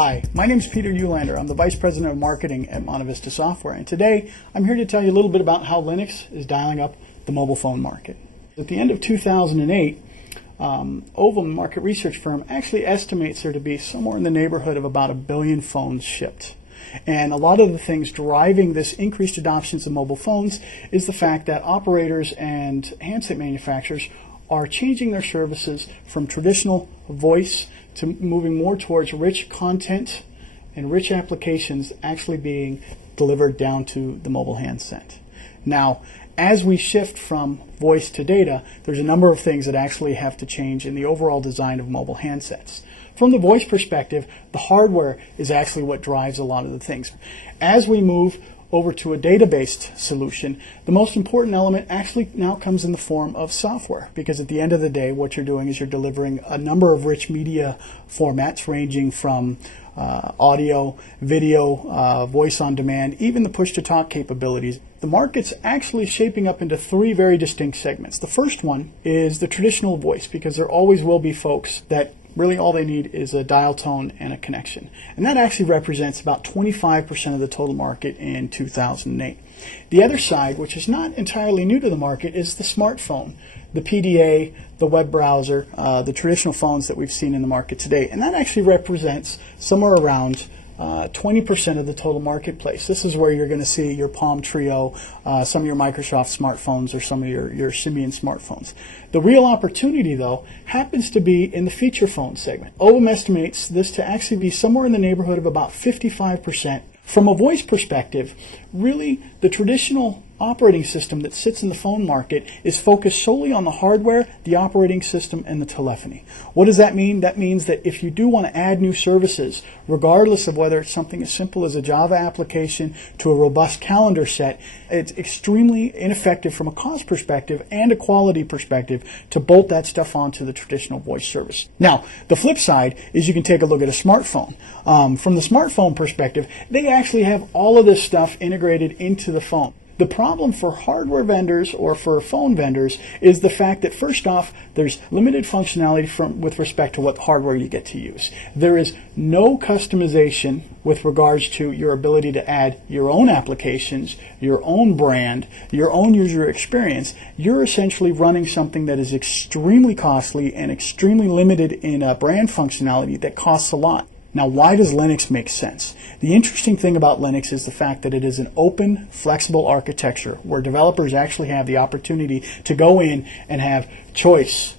Hi, my name is Peter Ulander. I'm the Vice President of Marketing at Montevista Software, and today I'm here to tell you a little bit about how Linux is dialing up the mobile phone market. At the end of 2008, Ovum market research firm actually estimates there to be somewhere in the neighborhood of about 1 billion phones shipped. And a lot of the things driving this increased adoption of mobile phones is the fact that operators and handset manufacturers are changing their services from traditional voice to moving more towards rich content and rich applications actually being delivered down to the mobile handset. Now, as we shift from voice to data, there's a number of things that actually have to change in the overall design of mobile handsets. From the voice perspective, the hardware is actually what drives a lot of the things. As we move over to a data-based solution, the most important element actually now comes in the form of software, because at the end of the day what you're doing is you're delivering a number of rich media formats ranging from audio, video, voice on demand, even the push-to-talk capabilities. The market's actually shaping up into 3 very distinct segments. The first one is the traditional voice, because there always will be folks that really all they need is a dial tone and a connection. And that actually represents about 25% of the total market in 2008. The other side, which is not entirely new to the market, is the smartphone, the PDA, the web browser, the traditional phones that we've seen in the market today. And that actually represents somewhere around 20% of the total marketplace. This is where you're going to see your Palm Trio, some of your Microsoft smartphones, or some of your Symbian smartphones. The real opportunity, though, happens to be in the feature phone segment. Ovum estimates this to actually be somewhere in the neighborhood of about 55%. From a voice perspective, really the traditional operating system that sits in the phone market is focused solely on the hardware, the operating system, and the telephony. What does that mean? That means that if you do want to add new services, regardless of whether it's something as simple as a Java application to a robust calendar set, it's extremely ineffective from a cost perspective and a quality perspective to bolt that stuff onto the traditional voice service. Now, the flip side is you can take a look at a smartphone. From the smartphone perspective, they actually have all of this stuff integrated into the phone. The problem for hardware vendors or for phone vendors is the fact that, first off, there's limited functionality with respect to what hardware you get to use. There is no customization with regards to your ability to add your own applications, your own brand, your own user experience. You're essentially running something that is extremely costly and extremely limited in brand functionality that costs a lot. Now, why does Linux make sense? The interesting thing about Linux is the fact that it is an open, flexible architecture where developers actually have the opportunity to go in and have choice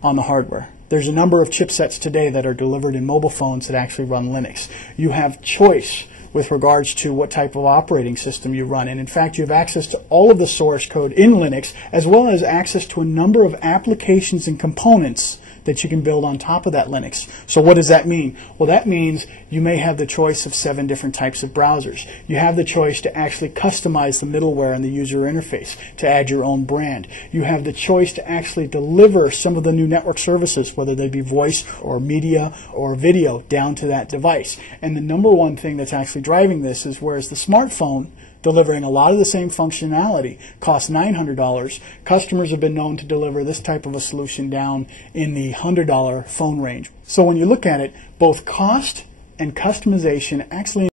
on the hardware. There's a number of chipsets today that are delivered in mobile phones that actually run Linux. You have choice with regards to what type of operating system you run. And in fact, you have access to all of the source code in Linux, as well as access to a number of applications and components that you can build on top of that Linux. So what does that mean? Well, that means you may have the choice of 7 different types of browsers. You have the choice to actually customize the middleware and the user interface, to add your own brand. You have the choice to actually deliver some of the new network services, whether they be voice or media or video, down to that device. And the number one thing that's actually driving this is, whereas the smartphone, delivering a lot of the same functionality, costs $900, customers have been known to deliver this type of a solution down in the $100 phone range. So when you look at it, both cost and customization actually